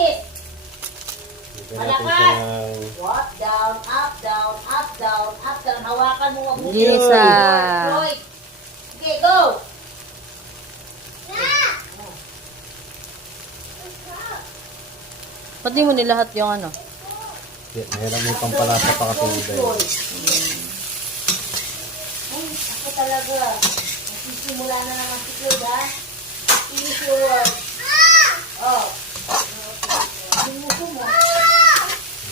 Finish! Lagyan natin siya ng... Up, down, up, down, up, down, up, down. Hawakan mo, wag mo. Lisa. Floyd. Okay, go! Pati mo nilahat yung ano. Meron may pampalasa pa kasi yung dahil. Ay, ako talaga. Nagsisimula na naman si Floyd, ha? Finish your work. Oh. Sinuso mo.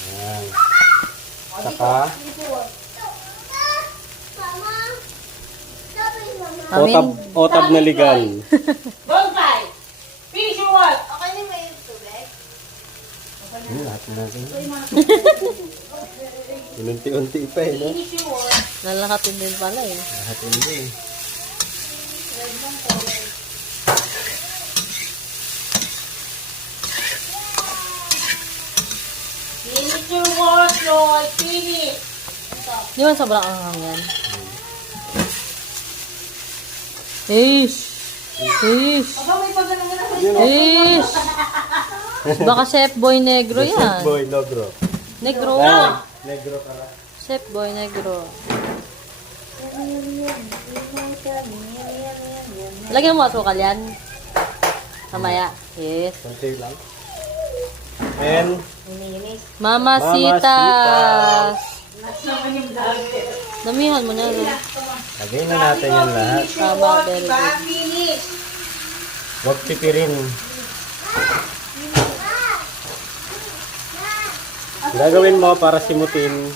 Ayan. Saka, otab na legal. Bonfire! Finish your work! Okay na may tubig? Lahat na natin. Unti-unti pa eh, no? Finish your work. Lalakatin din pala eh. Lahat hindi eh. Finish your work, Lloyd. Finish. Di ba sobrang anghang yan? Ish! Ish! Aba, may pagano na naman. Ish! Baka Chef Boy Negro yan. Boy, Negro. Negro. Negro ka na. Chef Boy Negro. Lagyan mo asukal yan. Mamaya. Yes. Konti lang. And, Mamasitas. Damihan mo na. No? lagay na natin yan lahat. Tama, very good. Finish. Huwag pipirin. Gagawin mo para simutin.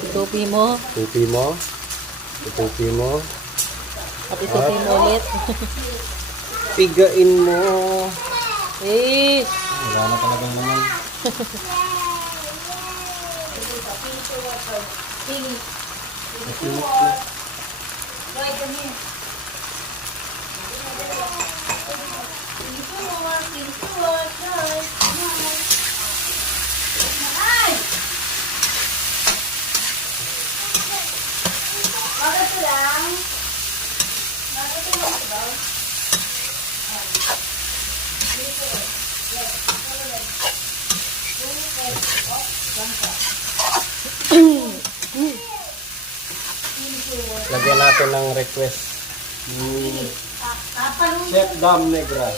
Itupi mo. Tupi mo. Itupi mo. At itupi mo ulit. Pigain mo. Ish! Wala na talagang naman. Finish. Lloyd, come here. Finish your work. Finish your work, Lloyd. Come on. Ay! Bakit ko lang? Bakit ko lang ito ba? Lagyan natin ng request. Kapalong Chef Dam Negra.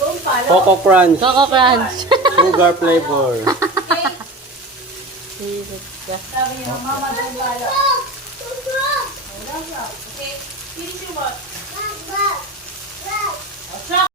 kung pala. Coco Crunch. Coco Crunch. Sugar flavor. Okay? Jesus ka. Sabi niya, mama, doon pala.